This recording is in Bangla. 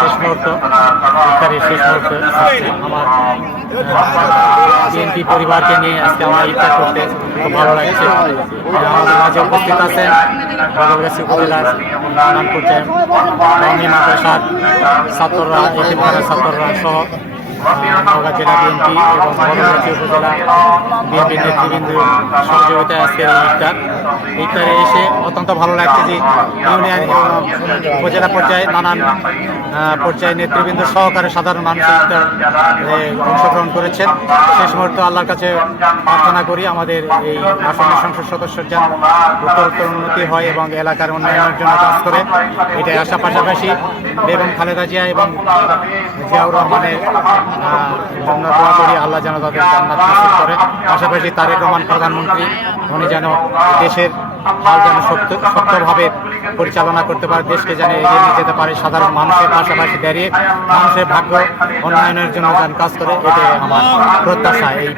শেষ মুহূর্ত, ইফতারের শেষ মুহূর্ত আমার বিএনপি পরিবারকে নিয়ে আজকে আমরা ইফতার করতে খুব ভালো লাগছে। আমাদের মাঝে উপস্থিত আছেন বদলগাছি উপজেলার নানান পর্যায়ে কওমি মাদ্রাসার ছাত্ররা, এতিমখানার ছাত্ররা সহ নওগাঁ জেলা বিএনপি এবং বদলগাছি উপজেলা বিএনপির নেতৃবৃন্দ সহযোগিতায় আজকের এই ইফতারে এসে অত্যন্ত ভালো লাগছে যে ইউনিয়ন উপজেলা পর্যায়ে নানান পর্যায়ে নেতৃবৃন্দ সহকারে সাধারণ মানুষ ইফতার অংশগ্রহণ করেছেন। শেষ মুহূর্তে আল্লাহর কাছে প্রার্থনা করি আমাদের এই আসনের সংসদ সদস্যের যেন উত্তরোত্তর উন্নতি হয় এবং এলাকার উন্নয়নের জন্য কাজ করে, এটাই আশা। পাশাপাশি বেগম খালেদা জিয়া এবং জিয়াউর রহমানের জন্য দোয়া করি আল্লাহ যেন তাদের জান্নাত নসিব করে। পাশাপাশি তারেক রহমান প্রধানমন্ত্রী, উনি যেন দেশের হাল যেন সত্যভাবে পরিচালনা করতে পারে, দেশকে যেন এগিয়ে নিয়ে যেতে পারে, সাধারণ মানুষের পাশাপাশি দাঁড়িয়ে মানুষের ভাগ্য উন্নয়নের জন্য যেন কাজ করে, এটাই আমার প্রত্যাশা এই